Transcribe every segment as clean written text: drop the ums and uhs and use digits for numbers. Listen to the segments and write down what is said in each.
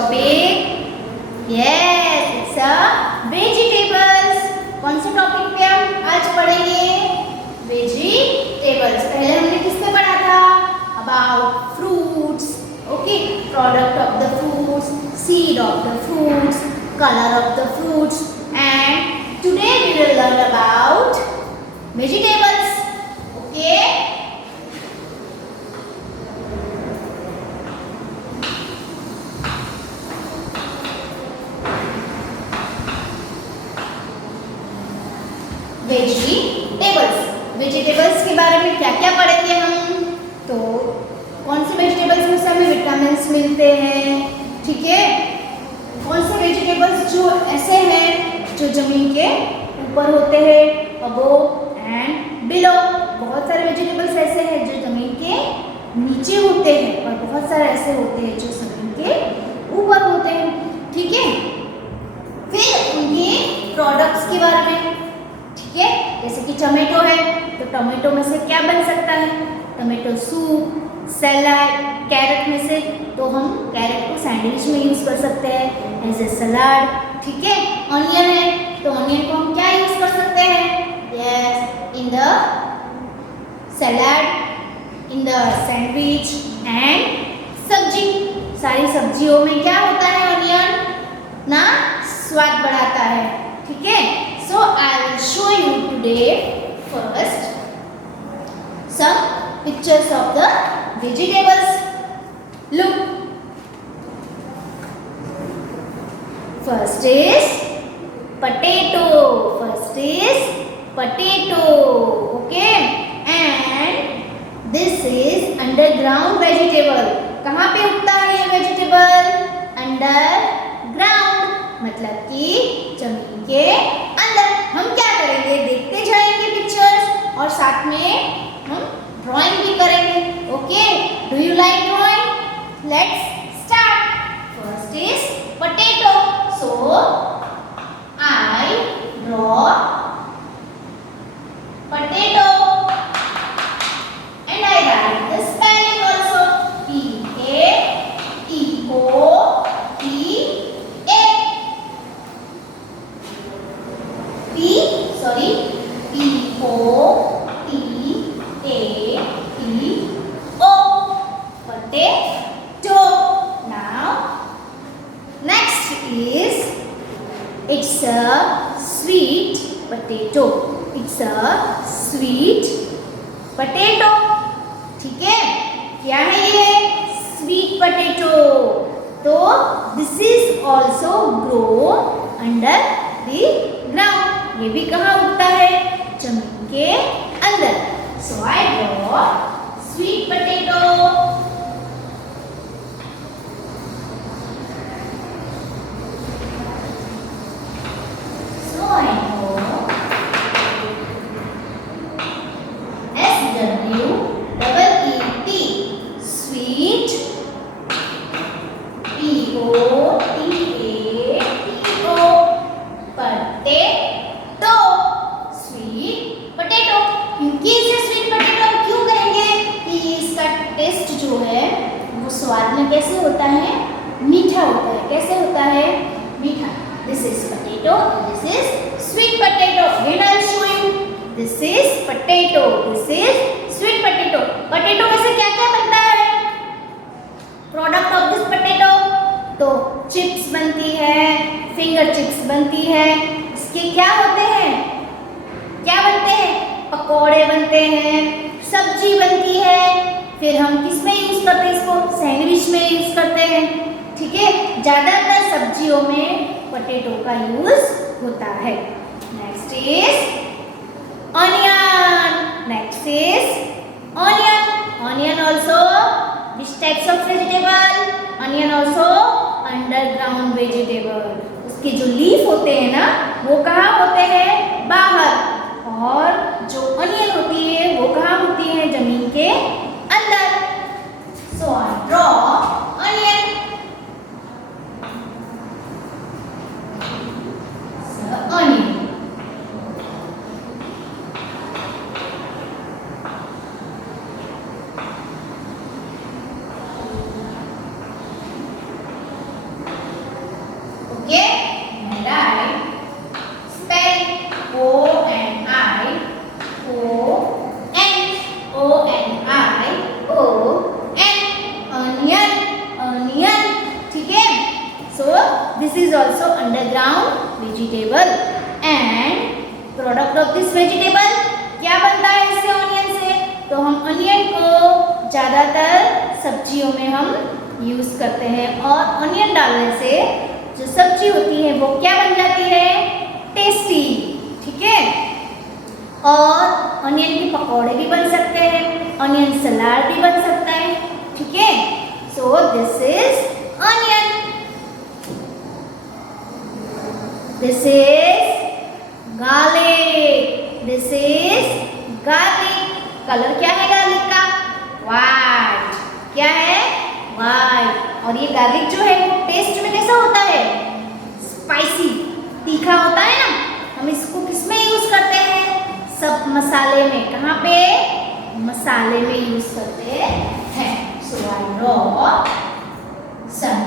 topic? Yes, it's a vegetables. कौन से topic पे हम आज पढ़ेंगे? वेजिटेबल्स. पहले हमने किस पे पढ़ा था? About fruits. Okay, product of the fruits, seed of the fruits, color of the fruits, and today we will learn about vegetables. Okay. Vegetables के बारे में क्या क्या पढ़ेंगे हम? तो कौन से वेजिटेबल्स में से हमें विटामिन्स मिलते हैं, ठीक है? कौन से वेजिटेबल्स जो ऐसे हैं जो जमीन के ऊपर होते हैं, अबोव एंड बिलो. बहुत सारे वेजिटेबल्स ऐसे हैं जो जमीन के नीचे होते हैं और बहुत सारे ऐसे होते हैं जो जमीन के ऊपर होते हैं, ठीक है? फिर उनके प्रोडक्ट्स के बारे में, ठीक है? जैसे कि टमाटो है तो टमाटो में से क्या बन सकता है? टमाटो सूप, सलाद. कैरेट में से तो हम कैरेट को सैंडविच में यूज कर सकते हैं एज ए सलाद, ठीक है? ऑनियन है तो ऑनियन को हम क्या यूज कर सकते हैं? Yes, in the salad, in the sandwich and सब्जी. सारी सब्जियों में क्या होता है? ऑनियन ना स्वाद बढ़ाता है, ठीक है? So I will show you today first some pictures of the vegetables. Look. First is potato. First is potato. Okay. And this is underground vegetable. कहाँ पे उगता है ये vegetable? Underground. मतलब कि जमीन के अंदर. हम क्या करेंगे? देखते जाएंगे पिक्चर्स और साथ में हम ड्राइंग भी करेंगे. Okay, do you like drawing? Let's start. First is potato. So I draw potato and I right the spelling also. It's a sweet potato. It's a sweet potato. ठीक है? क्या है ये? Sweet potato. तो this is also grow under the ground. ये भी कहाँ उगता है? जमीन के अंदर. So I draw sweet potato. स्वाद में कैसे होता है? मीठा होता है. कैसे होता है? मीठा. This is potato, this is sweet potato. Again I will show you. This is potato, this is sweet potato. Potato में से क्या क्या बनता है? प्रोडक्ट ऑफ दिस पोटैटो तो चिप्स बनती है, फिंगर चिप्स बनती है. इसके क्या होते हैं? क्या बनते हैं? पकोड़े बनते हैं, सब्जी बनती है. फिर हम किस में यूज करते हैं इसको? सैंडविच में यूज करते हैं, ठीक है? ज्यादातर सब्जियों में पोटैटो का यूज होता है. Next is onion. Next is onion. Onion also which types of vegetable? Onion also underground vegetable. उसके जो लीफ होते हैं ना वो कहाँ होते हैं? बाहर. और जो ऑनियन होती है वो कहाँ होती है? जमीन के अंदर. So I draw onion. So onion. क्या बनता है इससे, ऑनियन से? तो हम ऑनियन को ज़्यादातर सब्जियों में हम यूज़ करते हैं और ऑनियन डालने से जो सब्जी होती है वो क्या बन जाती है, टेस्टी। ठीक है, और ऑनियन के पकौड़े भी बन सकते हैं, ऑनियन सलाद भी बन सकता है। ठीक है, so this is onion, this is garlic, this is garlic. Colour क्या है गार्लिक का, वाइट। क्या है, वाइट। और ये गार्लिक जो है वो टेस्ट में कैसा होता है, स्पाइसी, तीखा होता है ना। हम इसको किसमें यूज करते हैं, सब मसाले में। कहाँ पे, मसाले में यूज करते हैं। So I draw some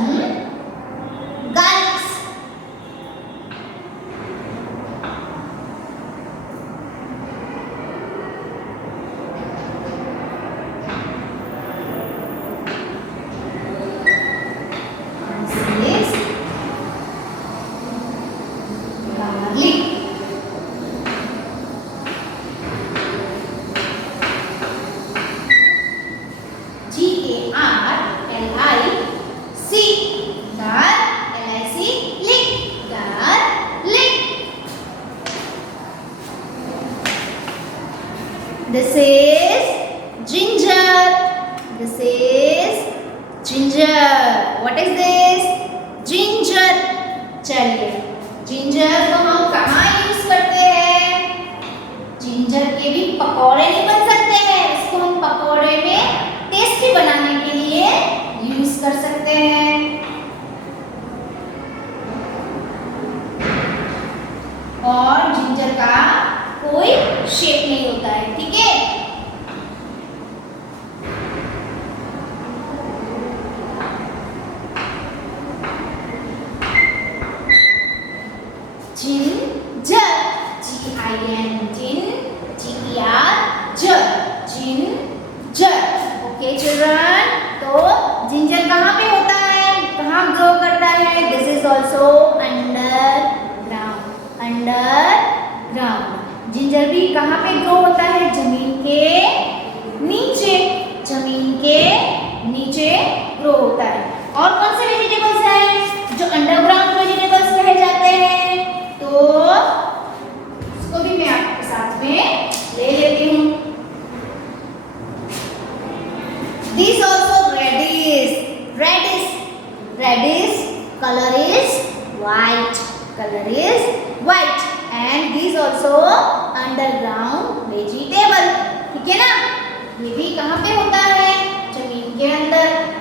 garlics. This is ginger. This is ginger. What is this? Ginger. चलिए, जिंजर को हम कहाँ यूज करते हैं? जिंजर के भी पकौड़े नहीं बन सकते हैं, इसको हम पकौड़े में टेस्टी बनाने के लिए यूज कर सकते हैं। और जिंजर का कोई शेप नहीं होता है। ठीक है, ginger, G-I-N, G-E-R, ginger. Okay children, तो जिंजर कहाँ पे होता है, कहाँ ग्रो करता है? This is also underground, underground. Ginger भी कहाँ पे ग्रो होता है, जमीन के नीचे, जमीन के नीचे ग्रो होता है। और कौन से वेजिटेबल्स हैं जो अंडरग्राउंड वेजिटेबल्स कहे जाते हैं? तो इसको भी मैं आपके साथ में ले लेती हूँ। These also radish, radish, radish color is white, color is white, and these also underground vegetable। ठीक है ना, ये भी कहाँ पे होता है, जमीन के अंदर।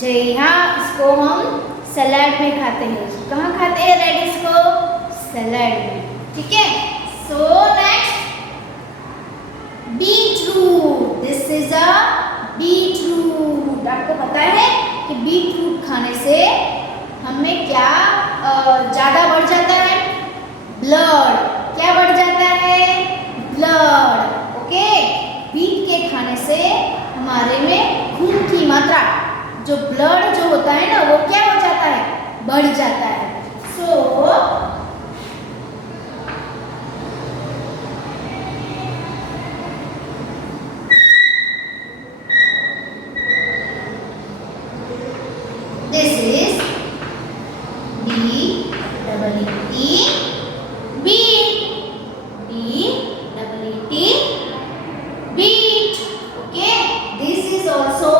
जी हाँ, इसको हम सलाद में खाते हैं। कहाँ खाते हैं रेडिश को? सलाद में। ठीक है, so next beetroot. This is a beetroot. आपको पता है कि बीटरूट खाने से हमें क्या ज़्यादा बढ़ जाता है? ब्लड। क्या बढ़ जाता है? ब्लड। ओके, बीट के खाने से हमारे में खून की मात्रा, जो ब्लड जो होता है ना, वो क्या हो जाता है? बढ़ जाता है। So this is B-double-E-T, beet, B-double-E-T, beet. Okay, this is also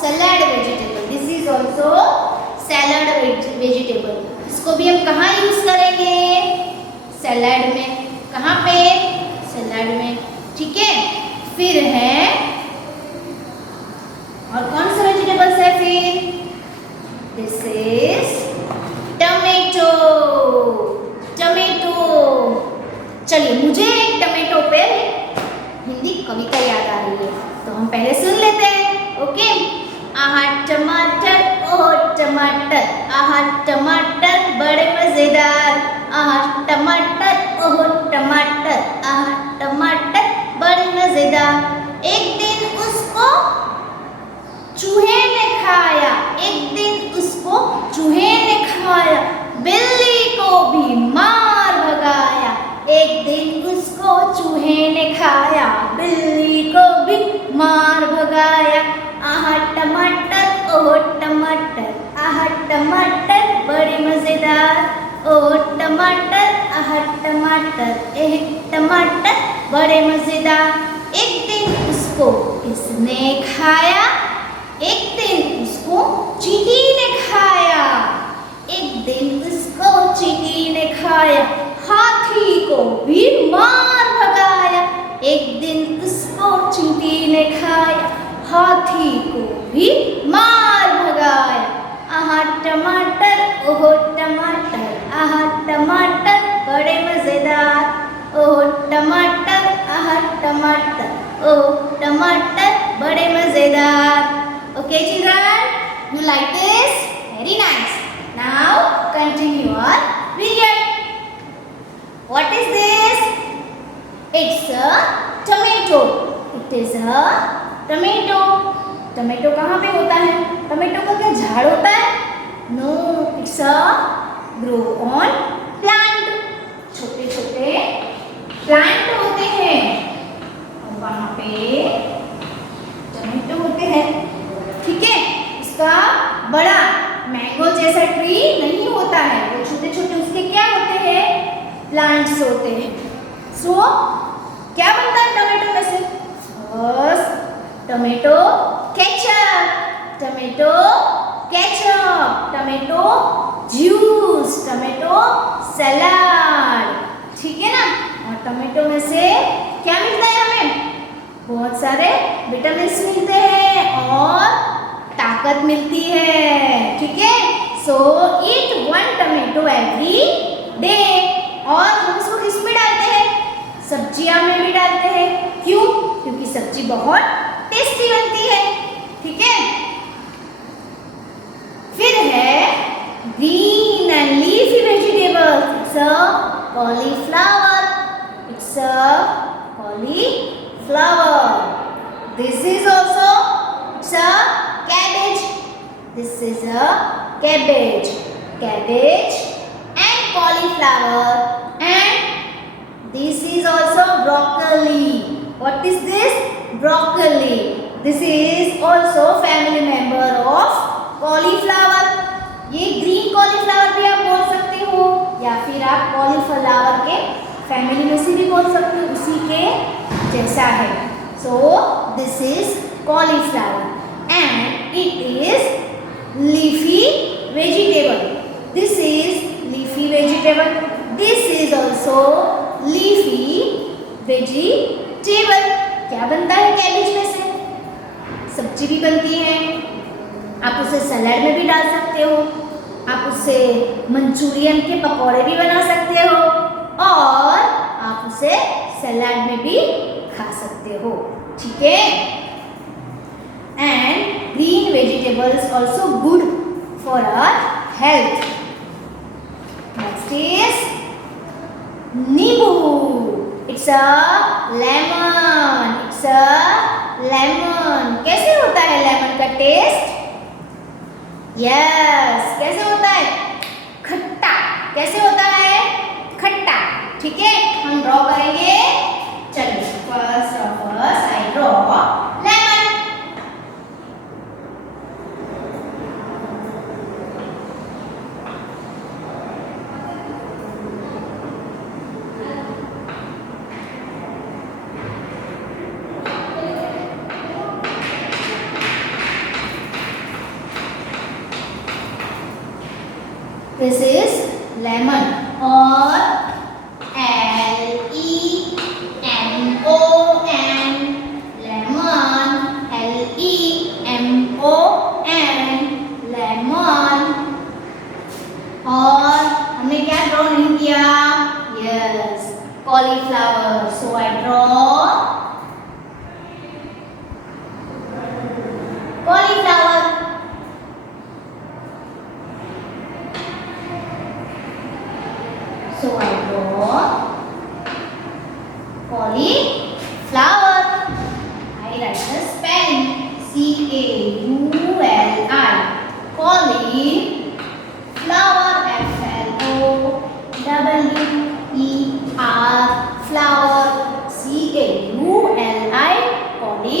salad vegetable. This is also salad vegetable. चलिए, मुझे एक टमेटो पे हिंदी कविता याद आ रही है, तो हम पहले सुन लेते हैं। ओके, आहा टमाटर ओह टमाटर, आहा टमाटर बड़े मजेदार, आहा टमाटर ओह टमाटर, आहा टमाटर बड़े मजेदार। एक दिन उसको चूहे ने खाया, एक दिन उसको चूहे ने खाया, बिल्ली को भी मार भगाया। एक दिन उसको चूहे ने खाया, बिल्ली को भी मार भगाया। आहा टमाटर ओह टमाटर, आहा टमाटर बड़े मजेदार, ओह टमाटर आहा टमाटर, एक टमाटर बड़े मजेदार। एक दिन उसको किसने खाया, एक दिन उसको चींटी ने खाया, एक दिन उसको चींटी ने खाया, हाथी को भी मार भगाया। एक दिन उसको चींटी ने खाया, हाथी को भी मार भगाया। आहा टमाटर ओह टमाटर, आहा टमाटर बड़े मजेदार, ओह टमाटर आहा टमाटर, ओह टमाटर बड़े मजेदार। Okay children, you like this? Very nice. Now continue your period. What is this? It's a tomato. It is a tomato. Tomato कहाँ पे होता है? टमेटो का क्या झाड़ होता है? No, it's a grow on plant. छोटे छोटे प्लांट होते हैं और वहाँ पे टमेटो होते हैं। ठीक है, इसका बड़ा मैंगो जैसा ट्री नहीं होता है, वो छोटे छोटे उसके क्या होते हैं? प्लांट्स होते हैं। सो क्या बनता है टमेटो में से? First tomato ketchup, tomato ketchup, tomato juice, tomato salad. ठीक है ना? और टमेटो में से क्या मिलता है हमें? बहुत सारे विटामिन्स मिलते हैं और ताकत मिलती है। ठीक है, सो ईट 1 टमेटो एवरी डे। और हम इसको किस में डालते हैं? सब्जियां में भी डालते हैं। क्यों? क्योंकि सब्जी बहुत टेस्टी बनती है। ठीक है, फिर है green and leafy vegetables. It's a cauliflower, it's a cauliflower. This is also it's a cabbage. This is a cabbage, cabbage and cauliflower, and this is also broccoli. What is this? Broccoli. This is also family member of cauliflower. ये green cauliflower भी आप बोल सकते हो या फिर आप cauliflower के फैमिली में से भी बोल सकते हो, उसी के जैसा है। So this is cauliflower and it is leafy vegetable. This is leafy vegetable. This is also leafy vegetable. क्या बनता है कैबेज में से? सब्जी भी बनती है, आप उसे सलाद में भी डाल सकते हो, आप उसे मंचूरियन के पकौड़े भी बना सकते हो और आप उसे सलाद में भी खा सकते हो। ठीक है, and green vegetables also good for our health. Next is nimbu. It's a lemon, it's a lemon. कैसे होता है लेमन का टेस्ट? यस, कैसे होता है? खट्टा। कैसे होता है? खट्टा। ठीक है, हम ड्रॉ करेंगे। चलिए, first of all I draw lemon. This is lemon or Lemon, lemon, lemon। और हमने क्या ड्रॉ नहीं किया? Yes, cauliflower. cauliflower. So I draw cauliflower. So I draw cauliflower. I write the spelling cauli. Cauliflower. flower. Flower. cauli.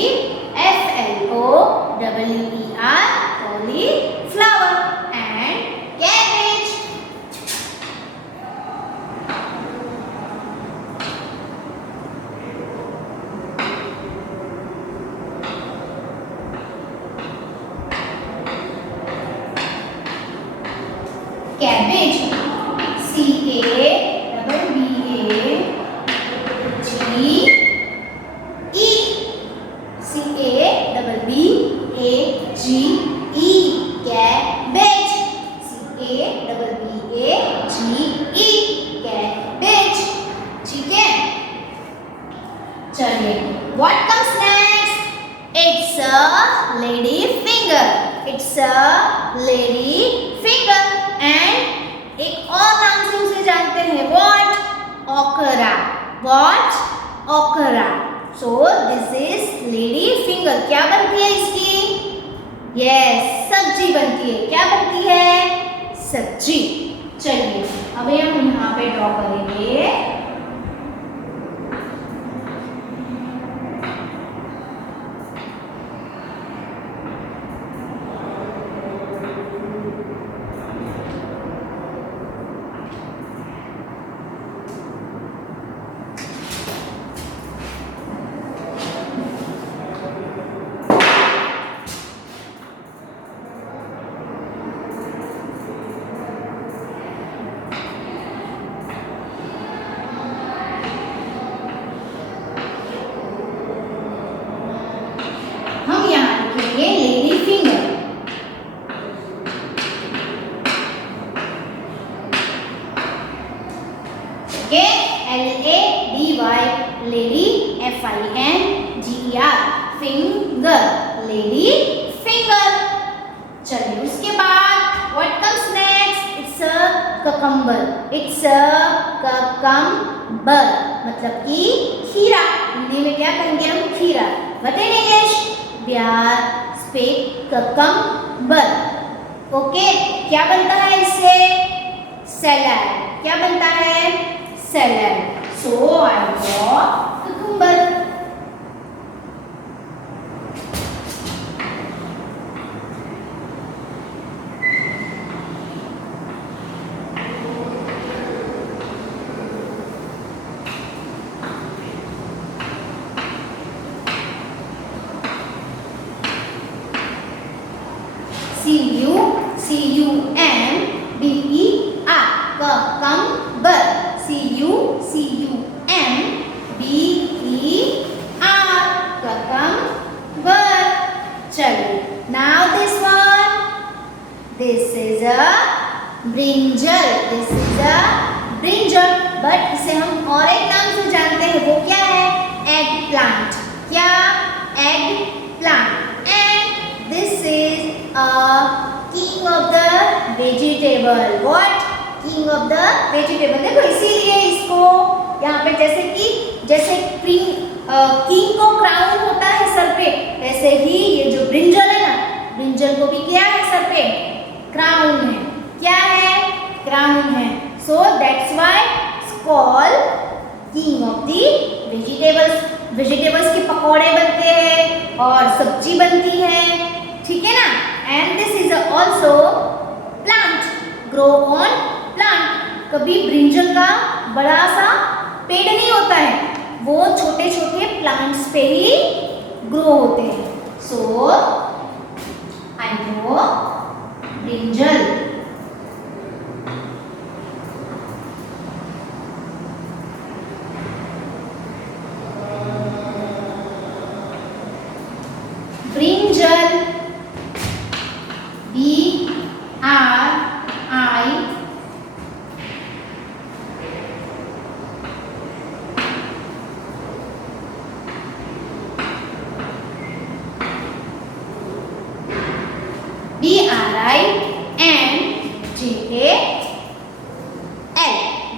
cauliflower. And cabbage. Cabbage. Cabbage. cabbage. ठीक है, चलिए what comes next? It's a lady finger. It's a lady finger. And एक और नाम से उसे जानते हैं, what? okra. What? okra. So this is lady finger. क्या बनती है इसकी? Yes, सब्जी बनती है. क्या बनती है? सब्जी. चलिए अभी हम यहाँ पे ड्रॉ करेंगे. Lady finger. Okay, L-A-D-Y, lady, F-I-N-G-E-R, finger, lady finger. चलिए उसके बाद what comes next? It's a cucumber. It's a cucumber, मतलब कि खीरा. हिंदी में क्या कहेंगे हम? खीरा. But in English we are speak cucumber. Okay, क्या बनता है इससे? सैलड. क्या बनता है? Salad. So I draw cucumber. C-U-M-B-E-R, cucumber. C-U-C-U-M-B-E-R, cucumber. चलिए, now this one. This is a brinjal. This is a brinjal. But इसे हम और एक नाम से जानते हैं. वो क्या है? Egg plant. क्या? Egg plant. And this is a king of the vegetable. What? King of the vegetable. देखो इसीलिए इसको यहाँ पे जैसे किंग को क्राउन होता है सर पे, ऐसे ही ये जो ब्रिंजल है ना, ब्रिंजल को भी क्या है सर पे? क्राउन है. क्या है? क्राउन है. So that's why it's called king of the vegetables. Vegetables के पकौड़े बनते हैं और सब्जी बनती है. ठीक है ना? And this is also plant, grow on plant. कभी ब्रिंजल का बड़ा सा पेड़ नहीं होता है, वो छोटे छोटे प्लांट्स पे ही ग्रो होते हैं. So I draw brinjal. Brinjal. B-R-I BRINJAL,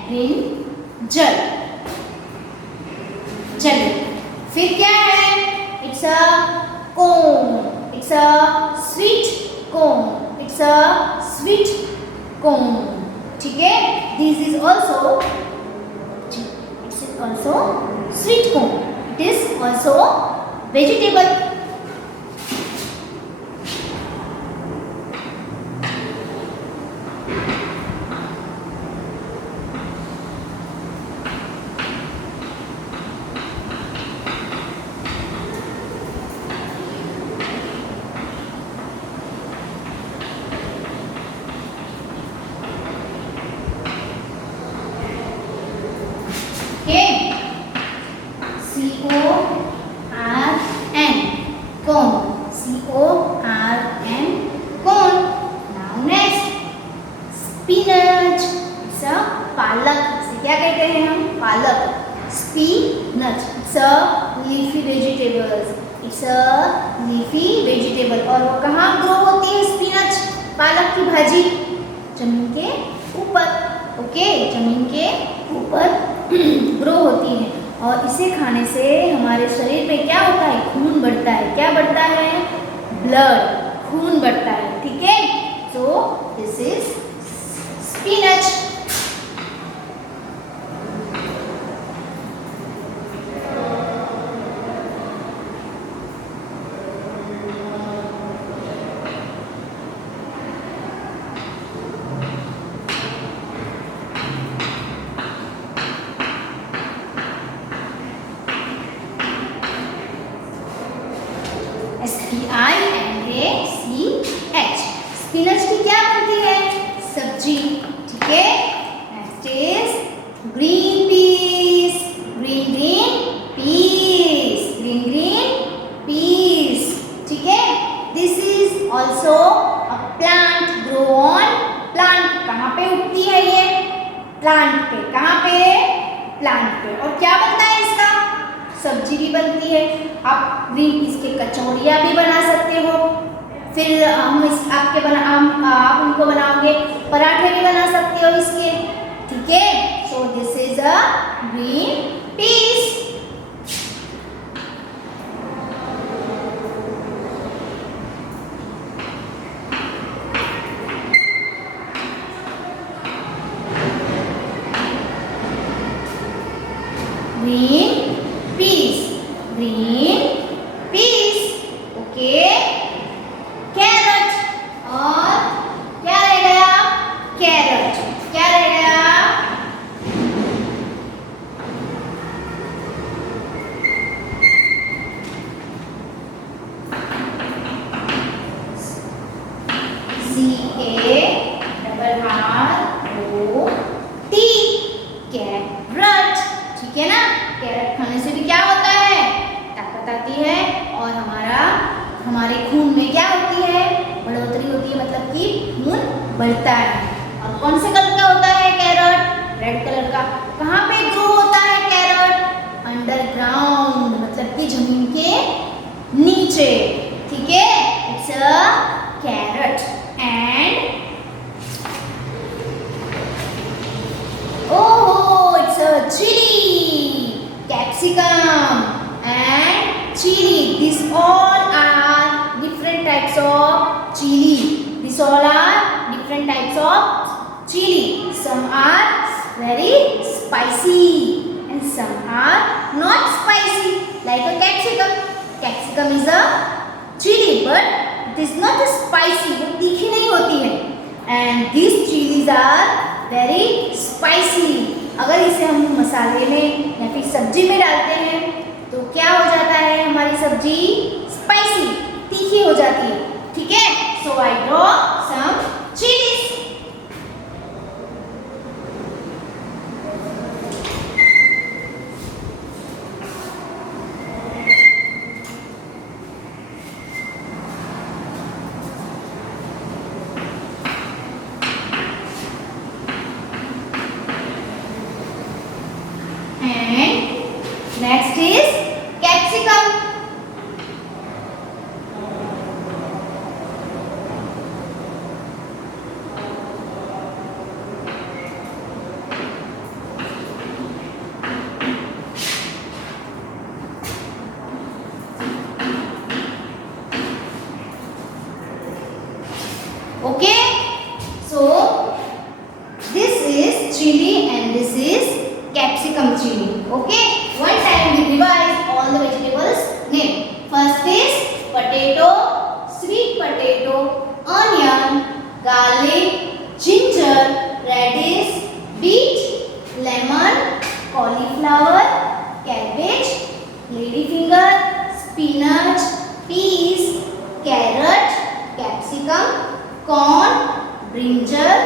brinjal, जल। फिर क्या है? It's a corn, it's a sweet corn, it's a sweet corn. ठीक है, this is also sweet corn. It is also vegetable. Okay. CORN, corn. CORN, corn. Now next, spinach. It's a पालक। इसे क्या कहते हैं हम? पालक। Spinach. It's a leafy vegetables. It's a leafy vegetable. और वो कहाँ ग्रो होती है स्पिनच, पालक की भाजी? जमीन के ऊपर। ओके, जमीन के ऊपर ग्रो होती है। और इसे खाने से हमारे शरीर में क्या होता है? खून बढ़ता है। क्या बढ़ता है? ब्लड, खून बढ़ता है। ठीक है, so this is spinach. SPINACH, spinach की क्या बनती है? सब्जी। ठीक है, next is green peas, green piece. ठीक है, this is also a plant, grow on plant. कहाँ पे उगती है ये? प्लांट पे। कहाँ पे? प्लांट पे। और क्या बनता है इसका? सब्जी भी बनती है। आप ग्रीन पीस के कचौड़ियाँ भी बना सकते हो। फिर आप उनको बनाओगे, पराठे भी बना सकते हो इसके। ठीक है, so this is a green peas. Green peas, green peas. Okay, carrot. और क्या रह गया? कैरट। क्या रह गया? CARROT, carrot. ठीक है ना, कैरट खाने से भी क्या होता है? ताकत आती है। और हमारे खून में क्या होती है? बढ़ोतरी होती है, मतलब कि खून बढ़ता है। और कौन से कलर का होता है कैरट? रेड कलर का। कहाँ पे ग्रो होता है कैरट? अंडरग्राउंड, मतलब कि जमीन के नीचे। ठीक है, it's a carrot. And it's a chili, capsicum and chili. These all are different types of chili. These all are different types of chili. Some are very spicy and some are not spicy, like a capsicum. Capsicum is a chili, but it is not spicy. वो तीखी नहीं होती है. And these chilies are very spicy. अगर इसे हम मसाले में या फिर सब्जी में डालते हैं तो क्या हो जाता है? हमारी सब्जी स्पाइसी, तीखी हो जाती है। ठीक है, so I draw some chillies. Next is capsicum. Lady finger, spinach, peas, carrot, capsicum, corn, brinjal,